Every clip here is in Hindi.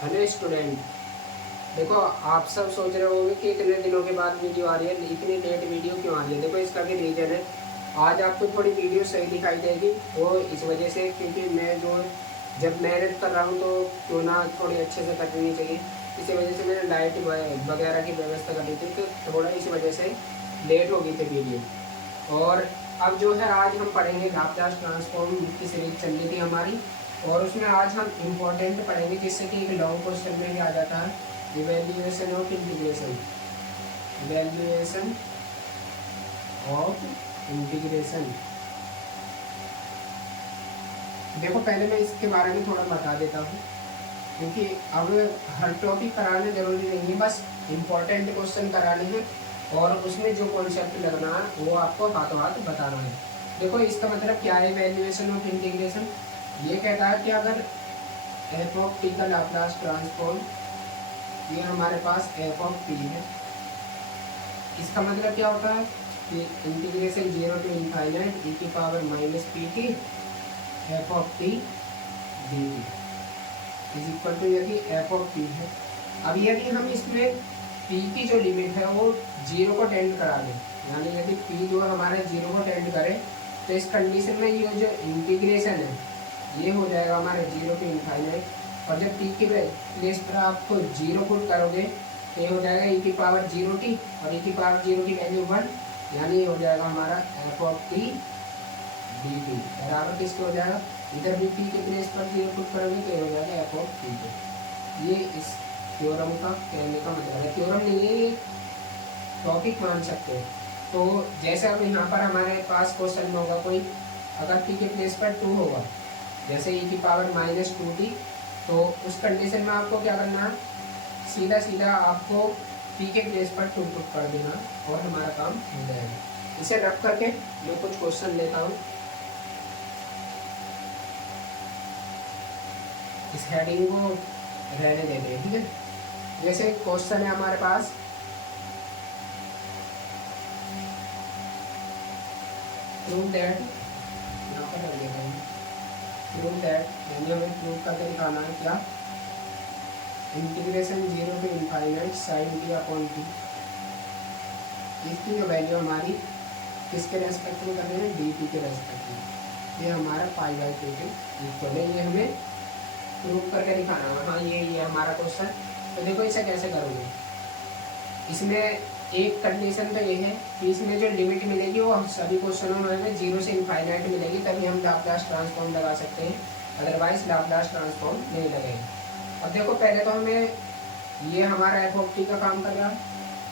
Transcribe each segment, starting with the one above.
Hello student. देखो, आप सब सोच रहे होंगे कि इतने दिनों के बाद वीडियो आ रही है, इतनी लेट वीडियो क्यों आ रही है। देखो, इसका भी रीज़न है। आज आपको थोड़ी वीडियो सही दिखाई देगी, वो इस वजह से क्योंकि मैं जो जब मेहनत कर रहा हूँ तो क्यों ना थोड़ी अच्छे से करनी चाहिए। इसी वजह से मैंने लाइट वगैरह की व्यवस्था कर दी थी, तो थोड़ा इस वजह से लेट हो गई थी वीडियो। और अब जो है आज हम पढ़ेंगे लाप्लास ट्रांसफॉर्म की सीरीज चल रही थी हमारी, और उसमें आज हम इम्पोर्टेंट पढ़ेंगे जिससे कि एक लॉन्ग क्वेश्चन में भी आ जाता है, evaluation of integration. Evaluation of integration. देखो, पहले मैं इसके बारे में थोड़ा बता देता हूँ, क्योंकि अब हर टॉपिक कराना जरूरी नहीं है, बस इम्पोर्टेंट क्वेश्चन कराने हैं और उसमें जो कॉन्सेप्ट लगना है वो आपको हाथों हाथ बताना है। देखो, इसका मतलब क्या है इवेल्युएशन ऑफ इंटीग्रेशन। ये कहता है कि अगर एफ ऑफ टी का लाप्लास ट्रांसफॉर्म, ये हमारे पास एफ ऑफ टी है, इसका मतलब क्या होता है कि इंटीग्रेशन 0 टू इनफाइनाइट ई की power minus P T F of T D T is equal to, यदि एफ ऑफ टी है। अब यदि हम इसमें पी की जो लिमिट है वो 0 को टेंड करा दें, यानी यदि पी जो हमारे 0 को टेंड करे, तो इस कंडीशन में ये जो इंटीग्रेशन है ये हो जाएगा हमारे 0 टू इनफाइनाइट। और जब टी के प्लेस पर आपको 0 पुट करोगे तो ये हो जाएगा ई की पावर 0 टी, और ई की पावर 0 की वैल्यू 1, यानी ये हो जाएगा हमारा F of T D T बराबर किसके हो जाएगा, इधर भी टी के प्लेस पर 0 पुट करोगे तो ये हो जाएगा एफ ऑफ टी के। ये इस थ्योरम का कहने का मतलब है। थ्योरम नहीं है, ये टॉपिक मान सकते हैं। तो जैसे अब यहाँ पर हमारे पास क्वेश्चन में होगा कोई, अगर टी के प्लेस पर 2 होगा, जैसे ई की पावर माइनस 2 टी, तो उस कंडीशन में आपको क्या करना है, सीधा सीधा आपको पी के प्लेस पर 2 पुट कर देना और हमारा काम हो जाएगा। इसे रख करके मैं कुछ क्वेश्चन लेता हूँ। इस हेडिंग को रहने देते हैं, ठीक है। जैसे क्वेश्चन है हमारे पास, प्रूव दैट, यहाँ पर रख देता हूँ, प्रूव दैट, यानी हमें प्रूव करके दिखाना है क्या, integration 0 to infinite sine T upon T, इसकी जो वैल्यू हमारी किसके रेस्पेक्ट में कर रहे हैं, डी टी के रेस्पेक्ट में, ये हमारा पाई बाई 2 के इक्वल है। ये हमें प्रूव करके दिखाना है। हाँ, ये हमारा क्वेश्चन। तो देखो, इसे कैसे करोगे, इसमें एक कंडीशन तो ये है कि इसमें जो लिमिट मिलेगी वो सभी क्वेश्चनों में 0 से इनफाइनाइट मिलेगी, तभी हम लाप्लास ट्रांसफॉर्म लगा सकते हैं, अदरवाइज लाप्लास ट्रांसफॉर्म नहीं लगेगा। अब देखो, पहले तो हमें ये हमारा एफ ऑफ टी का काम कर रहा है,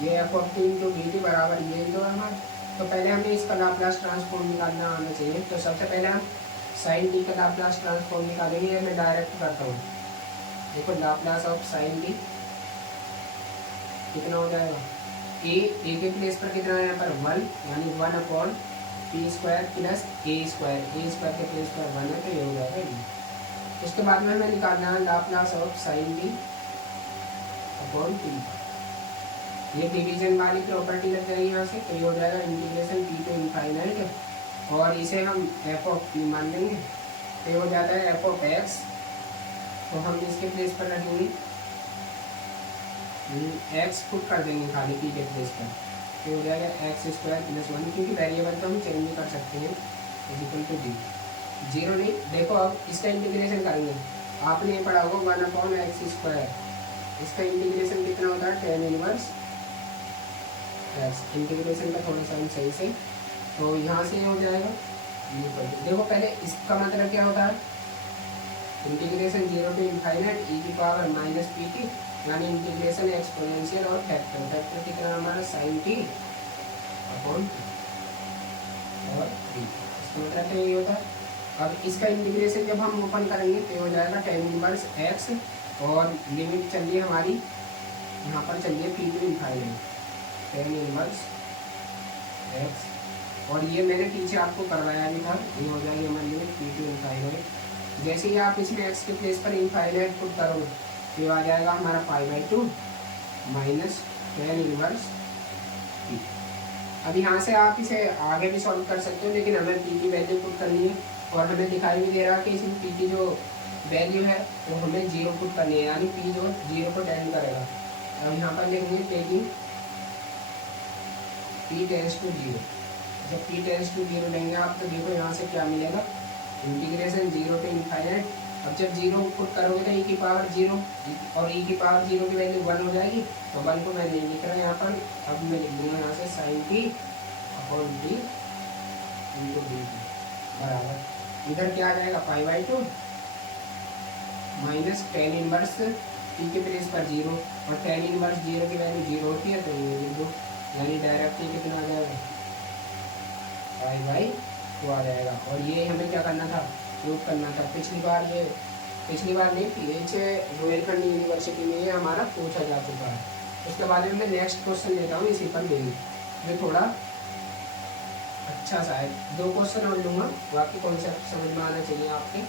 ये F of T into D T बराबर ये जो है हमारा, तो पहले हमें इसका लाप्लास ट्रांसफॉर्म निकालना आना चाहिए। तो सबसे पहले हम साइन टी का लाप्लास ट्रांसफॉर्म निकालेंगे। ये मैं डायरेक्ट करता हूँ। देखो, लाप्लास ऑफ साइन टी कितना हो जाएगा, ए के प्लेस पर कितना है यहाँ पर 1, यानी 1 अपॉन पी स्क्वायर प्लस ए स्क्वायर के प्लेस पर 1 है, तो ये हो जाएगा ये। उसके बाद में हमें निकालना है Laplace of sine T upon T. ये डिवीजन वाली प्रॉपर्टी लग जाएगी यहाँ से, तो ये हो जाएगा इंटीग्रेशन टी टू इनफाइनाइट, और इसे हम एफ ऑफ टी मान लेंगे, तो ये हो जाता है एफ ऑफ एक्स। तो हम इसके प्लेस पर रखेंगे एक्स पुट कर देंगे खाली पी के प्लेस पर, तो हो जाएगा एक्स स्क्वायर प्लस 1, क्योंकि वेरिएबल तो हम चेंज नहीं कर सकते हैं, इक्वल टू डी 0 नहीं। देखो, अब इसका इंटीग्रेशन करेंगे, आपने पढ़ा होगा 1 अपॉन एक्स स्क्वायर, इसका इंटीग्रेशन कितना होता है, tan इनवर्स एक्स। इंटीग्रेशन का थोड़ा सा हम सही से, तो यहाँ से ये हो जाएगा ये। देखो, पहले इसका मतलब क्या होता है, इंटीग्रेशन 0 टू इनफाइनाइट ई की पावर माइनस पी टी, यानी इंटीग्रेशन एक्सपोनेंशियल और फैक्टर। फैक्टर कितना हमारा साइन टी अपॉन और टी, इसका मतलब तो यही होता है। अब इसका इंटीग्रेशन जब हम ओपन करेंगे तो हो जाएगा tan इनवर्स एक्स, और लिमिट चल रही है हमारी यहाँ पर चल रही है P to infinite, tan inverse X, और ये मैंने पीछे आपको करवाया भी था, ये हो जाएगी हमारी लिमिट पी टू इनफाइनाइट। जैसे ही आप इसमें एक्स के प्लेस पर इनफाइनाइट पुट करोगे तो आ जाएगा हमारा pi by 2 minus tan inverse P. अब यहाँ से आप इसे आगे भी सॉल्व कर सकते हो, लेकिन हमें पी की वैल्यू पुट करनी है, और हमें दिखाई भी दे रहा है कि इसमें पी की जो वैल्यू है वो हमें जीरो पुट करनी है, यानी पी जो जीरो को टेंड करेगा। अब यहाँ पर लिखेंगे taking P tends to zero. जब पी टेंस टू जीरो लेंगे आप तो देखो यहाँ से क्या मिलेगा, इंटीग्रेशन जीरो टू इनफाइनाइट। अब जब जीरो पुट करोगे तो ई की पावर जीरो, और ई की पावर जीरो की वैल्यू वन हो जाएगी, तो वन को मैं नहीं लिख रहा यहाँ पर, अब मैं लिख दूंगा यहाँ से sine T upon T into D बराबर, इधर क्या आ जाएगा pi by two minus tan inverse T के प्लेस पर जीरो, और टेन इनवर्स जीरो की वैल्यू जीरो होती है, तो ये लिख दो, यानी डायरेक्टली कितना आ जाएगा पाई बाई टू आ जाएगा। और ये हमें क्या करना था, प्रूव करना था। पिछली बार नहीं, पीएच रोहिलखंड यूनिवर्सिटी में ये हमारा पूछा जा चुका है। उसके बाद में मैं नेक्स्ट क्वेश्चन लेता हूँ इसी पर बेस्ड, जो थोड़ा अच्छा सा है। दो क्वेश्चन और लूँगा, बाकी कॉन्सेप्ट समझ में आना चाहिए आपके।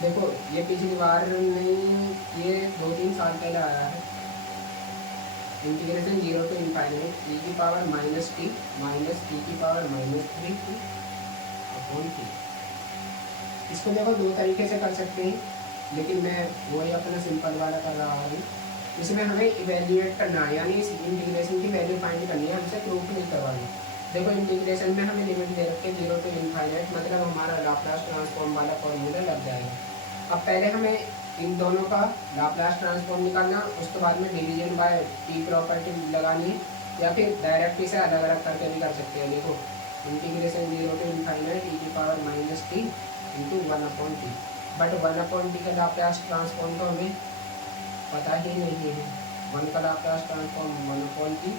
देखो ये पिछली बार नहीं, ये 2-3 साल पहले आया है। Integration zero to infinite E की पावर माइनस टी माइनस ई की power minus 3t upon T. इसको देखो दो तरीके से कर सकते हैं, लेकिन मैं वही अपना सिंपल वाला कर रहा हूँ। इसमें हमें इवेल्युएट करना है, यानी इस इंटीग्रेशन की वैल्यू फाइंड करनी है, हमसे प्रूफ नहीं करवानी। देखो इंटीग्रेशन में हमें लिमिट दे रखे जीरो टू इनफाइनाइट, मतलब हमारा लाप्लास ट्रांसफॉर्म वाला फॉर्मूला लग जाएगा। अब पहले हमें इन दोनों का लाप्लास ट्रांसफॉर्म निकालना, उसके बाद में डिवीजन बाय टी प्रॉपर्टी लगानी, या फिर डायरेक्ट इसे अलग अलग करके भी कर सकते हैं। देखो integration zero to infinite E की power minus T into one upon T, but one upon T का लाप्लास ट्रांसफॉर्म तो हमें पता ही नहीं है। वन का Laplace transform one upon T.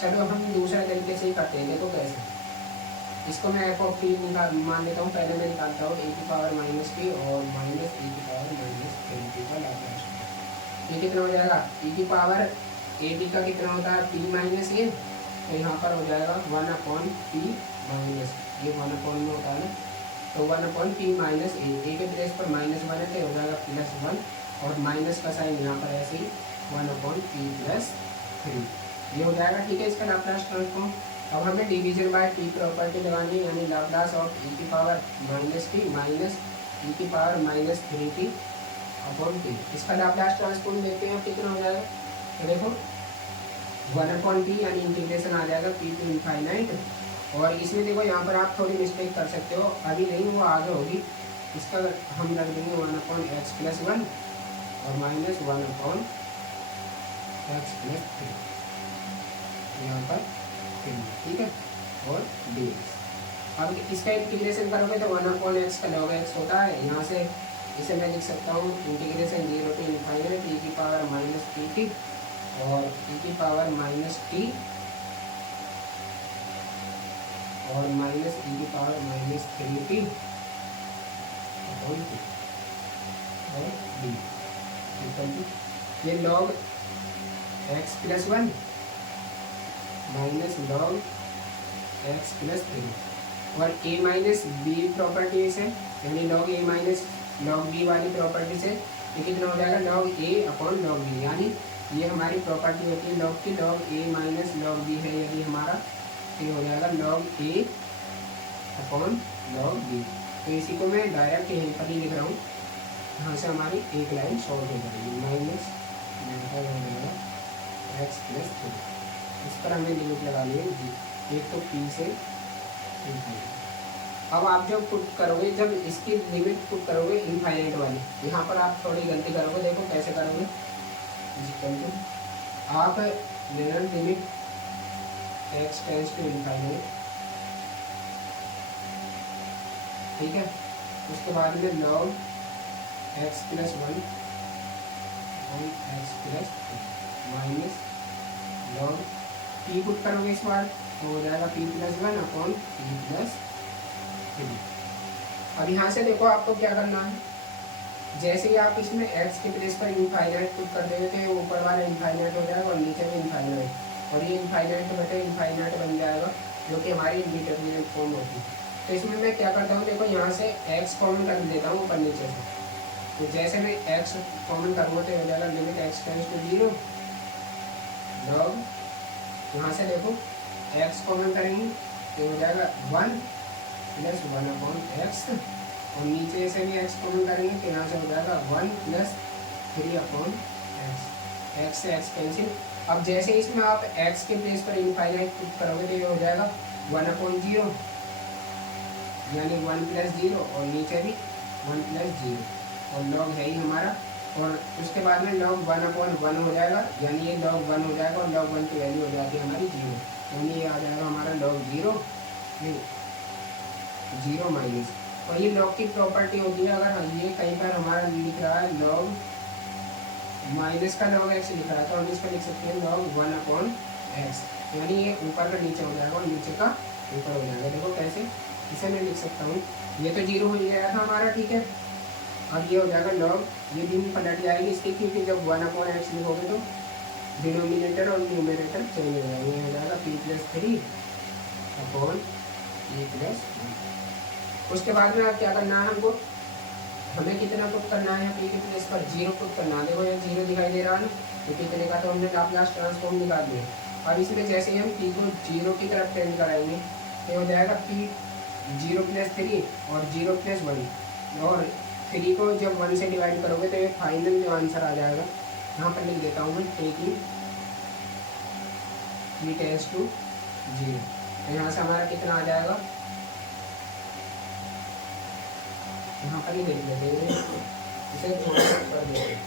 चलो हम दूसरे तरीके से ही करते हैं, देखो कैसे। इसको मैं एफ ऑफ टी निकाल मान लेता हूँ, पहले मैं निकालता हूँ ए की पावर माइनस टी और माइनस ई की पावर माइनस टी का लाप्लास। ये कितना हो जाएगा, ई की पावर ए टी का कितना होता है टी माइनस ए, तो यहाँ पर हो जाएगा वन अपॉन टी माइनस, ये वन अपॉन में होता है ना, तो वन अपॉन टी माइनस ए के प्लेस पर माइनस वन है तो हो जाएगा प्लस वन, और माइनस का साइन यहाँ पर ऐसे ही वन अपॉन टी प्लस 3, ये हो जाएगा। ठीक है, इसका लाप्लास ट्रांसफॉर्म। अब हमें डिवीजन बाय टी प्रॉपर्टी लगानी है, यानी लाप्लास ऑफ ई की पावर माइनस टी माइनस ई की power minus 3t upon T. इसका लाप्लास ट्रांसफॉर्म देखते हैं कितना हो जाएगा। तो देखो वन अपॉन टी यानी इंटीग्रेशन आ जाएगा पी टू इनफाइनाइट, और इसमें देखो यहाँ पर आप थोड़ी मिस्टेक कर सकते हो, अभी नहीं वो आगे होगी। इसका हम रख देंगे one upon x plus one और minus one upon x plus 3 यहाँ पर, ठीक है, और डी एक्स। अब इसका इंटीग्रेशन करोगे तो वन अपॉन एक्स का लॉग एक्स होता है, यहाँ से इसे मैं लिख सकता हूँ integration zero to infinite E की पावर माइनस टी और ई की पावर माइनस टी और माइनस ई की power minus 3t upon T और डी इक्वल टू ये log X plus one minus log X plus 3 और ए माइनस बी प्रॉपर्टी से, यानी लॉग ए माइनस लॉग बी वाली प्रॉपर्टी से ये कितना हो जाएगा लॉग ए अपॉन लॉग बी, यानी ये हमारी प्रॉपर्टी होती है लॉग की, लॉग ए माइनस लॉग बी है यदि हमारा, ये हो जाएगा लॉग ए अपॉन लॉग बी। तो इसी को मैं डायरेक्ट यहीं पर ही लिख रहा हूँ, यहाँ से हमारी एक लाइन शॉर्ट हो जाएगी माइनस हो जाएगा एक्स प्लस 3। इस पर हमें लिमिट लगानी है जी, एक तो पी से इनफाइनाइट। अब आप जब पुट करोगे, जब इसकी लिमिट पुट करोगे इनफाइनाइट वाली, यहाँ पर आप थोड़ी गलती करोगे, देखो कैसे करोगे। आप लेना limit X tends to infinite, ठीक है, उसके बाद में लॉग एक्स प्लस वन और X plus minus log P put करोगे इस बार तो हो जाएगा P plus one upon P plus 3। अब यहाँ से देखो आपको क्या करना है, जैसे ही आप इसमें एक्स के प्लेस पर इनफाइनाइट पुट कर देंगे तो ऊपर वाला इनफाइनाइट हो जाएगा और नीचे में इनफाइनाइट, और ये इनफाइनाइट बटे इनफाइनाइट बन जाएगा, जो कि हमारी इंडिटरमिनेट फॉर्म होती है। तो इसमें मैं क्या करता हूँ, देखो यहाँ से एक्स कॉमन कर देता हूँ ऊपर नीचे से, तो जैसे मैं एक्स कॉमन करूँगा तो हो जाएगा limit X tends to 0 log, यहाँ से देखो एक्स कॉमन करेंगे तो हो जाएगा 1 प्लस 1 अपॉन एक्स और नीचे से भी एक्स कॉमन करेंगे तो यहाँ से हो जाएगा 1+3/x। एक्स से एक्स कैंसिल। अब जैसे इसमें आप एक्स के प्लेस पर इनफाइनाइट पुट करोगे तो ये हो जाएगा 1/0 यानी 1+0 और नीचे भी 1+0 और लॉग है ही हमारा। और उसके बाद में log 1/1 हो जाएगा यानी ये log 1 हो जाएगा और log 1 की वैल्यू हो जाती है हमारी 0 यानी ये आ जाएगा हमारा log 0 माइनस। और ये log की प्रॉपर्टी होती है, अगर ये कहीं पर हमारा लिख रहा है log माइनस का log x लिख रहा है तो हम इसको लिख सकते हैं log 1/x यानी ये ऊपर का नीचे हो जाएगा और नीचे का ऊपर हो जाएगा। देखो कैसे इसे मैं लिख सकता हूँ, ये तो 0 हो गया था हमारा, ठीक है। अब ये हो जाएगा log, ये भी पलट जाएगी इसकी क्योंकि जब 1/x लिखोगे तो डिनोमिनेटर और न्यूमरेटर चेंज हो जाएंगे। ये हो जाएगा p+3/e+1। उसके बाद में आप क्या करना है, हमको हमें कितना पुट करना है, p के प्लेस पर 0 पुट करना है। देखो ये 0 दिखाई दे रहा है तो कितने का, तो हमने लाप्लास ट्रांसफॉर्म निकाल दिया। और इसमें जैसे ही हम p को 0 की तरफ चेंज कराएंगे तो हो जाएगा p 0+3 और 0+1 और 3 को जब 1 से डिवाइड करोगे तो ये फाइनल जो आंसर आ जाएगा, यहाँ पर लिख देता हूँ मैं टेकिंग p टेंड्स टू 0। तो यहाँ से हमारा कितना आ जाएगा, यहाँ पर ही देख लेते हैं, इसे थोड़ा कर देते हैं।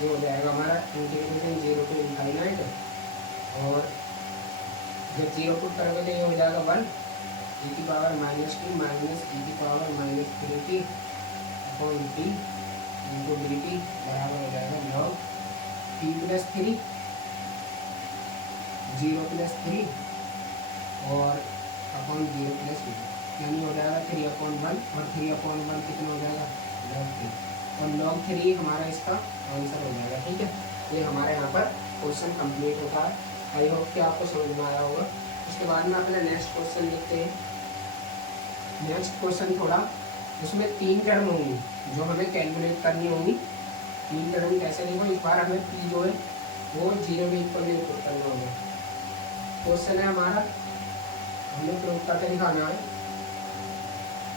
ये हो जाएगा हमारा इंटीग्रेशन 0 to ∞ और जब 0 पुट करोगे तो ये हो जाएगा 1 e⁻² minus e⁻³ -3t upon t into dt बराबर हो जाएगा log p+3 0+3 और अपॉन 0+1 यानी हो जाएगा 3/1 और 3/1 कितना हो जाएगा log 3 और log 3 हमारा इसका आंसर हो जाएगा, ठीक है। ये हमारे यहाँ पर क्वेश्चन कंप्लीट होता है। आई होप कि आपको समझ में आया होगा। उसके बाद में अपना नेक्स्ट क्वेश्चन लिखते हैं। नेक्स्ट क्वेश्चन थोड़ा, उसमें 3 टर्म होंगी जो हमें कैलकुलेट करनी होंगी। 3 टर्म कैसे, देखो इस बार हमें p जो है वो 0 के इक्वल पुट करना होगा। क्वेश्चन है हमारा, हमें प्रूव करके दिखाना है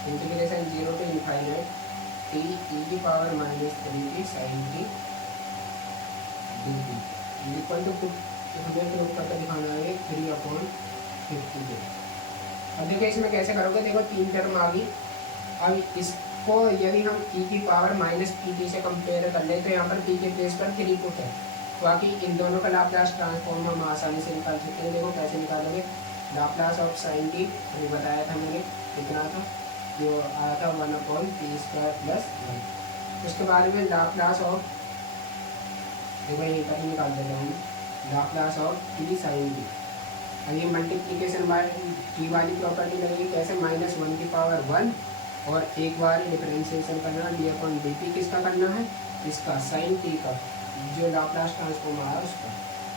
इंटीग्रेशन 0 to ∞ t e⁻³ -3t sin t dt equal to हमें प्रूव करके दिखाना है 3/50। अब देखो इसमें कैसे करोगे, देखो 3 टर्म आ गई। अब इसको यदि हम e⁻−pt से कंपेयर कर ले तो यहाँ पर p के प्लेस पर 3 पुट है, बाकी इन दोनों का लाप्लास ट्रांसफॉर्म हम आसानी से निकाल सकते हैं। देखो कैसे निकालोगे, लाप्लास ऑफ sin t अभी बताया था मैंने कितना था, जो आया था 1/t²+1। उसके बाद में लाप्लास ऑफ, देखो यहीं पर निकाल देता हूँ, Laplace of t sin t। और ये मल्टीप्लिकेशन बाय t वाली प्रॉपर्टी लगेगी कैसे, -1/1 और एक बार डिफरेंशिएशन करना d/dt किसका करना है, इसका sin t का जो लाप्लास ट्रांसफॉर्म आया उसका,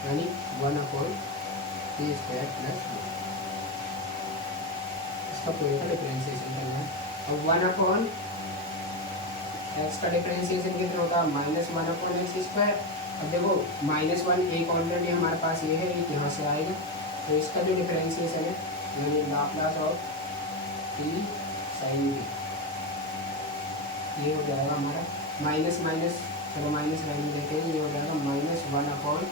यानी 1/t² +1 इसका पूरे का डिफरेंशिएशन करना है। और 1/x का डिफरेंशिएशन कितना होता है, -1/x²। अब देखो -1 एक ऑलरेडी हमारे पास ये है, एक यहाँ से आएगा तो इसका जो डिफरेंशिएशन है यानी Laplace of t sin t, ये हो जाएगा हमारा माइनस माइनस, चलो माइनस वैल्यू देते हैं, ये हो जाएगा -1/t²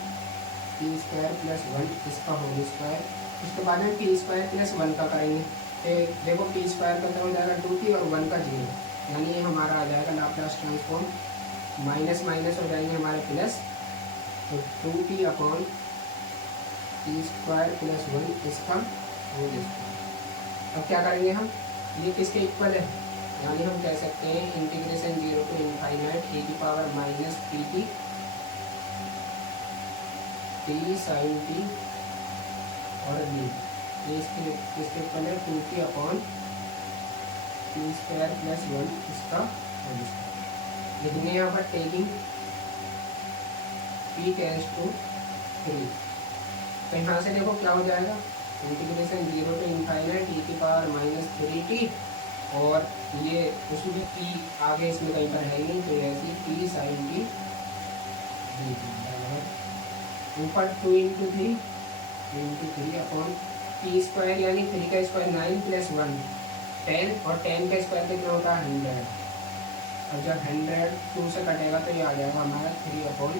+1 इसका होल स्क्वायर। उसके बाद में p² +1 का करेंगे तो देखो p² का हो जाएगा 2t और 1 का 0 यानी ये हमारा आ जाएगा लाप्लास ट्रांसफॉर्म। माइनस माइनस हो जाएंगे हमारे प्लस, तो 2t/t² +1 इसका होल स्क्वायर। अब क्या करेंगे हम, ये किसके इक्वल है, यानी हम कह सकते हैं integration 0 to ∞ e⁻−pt t sin t और d, ये इसके इक्वल है 2t/t² +1 इसका होल स्क्वायर। लिखेंगे यहाँ पर टेकिंग p टेंड्स टू 3। तो यहाँ से देखो क्या हो जाएगा, इंटीग्रेशन 0 to ∞ e⁻−3t और ये उसमें t आगे इसमें कहीं पर है नहीं तो ऐसी t sin t dt बराबर ऊपर 2 × 3 अपॉन पी स्क्वायर यानी 3 का स्क्वायर 9 प्लस 1 10 और 10 का स्क्वायर कितना होता है 100। और जब 100 2 से कटेगा तो ये आ जाएगा हमारा 3/50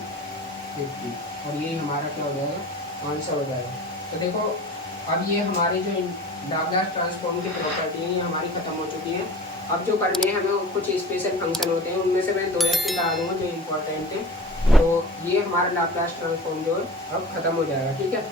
और ये हमारा क्या हो जाएगा आंसर हो जाएगा। तो देखो अब ये हमारे जो लाप्लास ट्रांसफॉर्म की प्रॉपर्टी है ये हमारी ख़त्म हो चुकी है। अब जो करने हैं हमें कुछ स्पेशल फंक्शन होते हैं, उनमें से मैं 2 एक बता दूँगा जो इम्पोर्टेंट है। तो ये हमारा लाप्लास ट्रांसफॉर्म जो है अब ख़त्म हो जाएगा, ठीक है।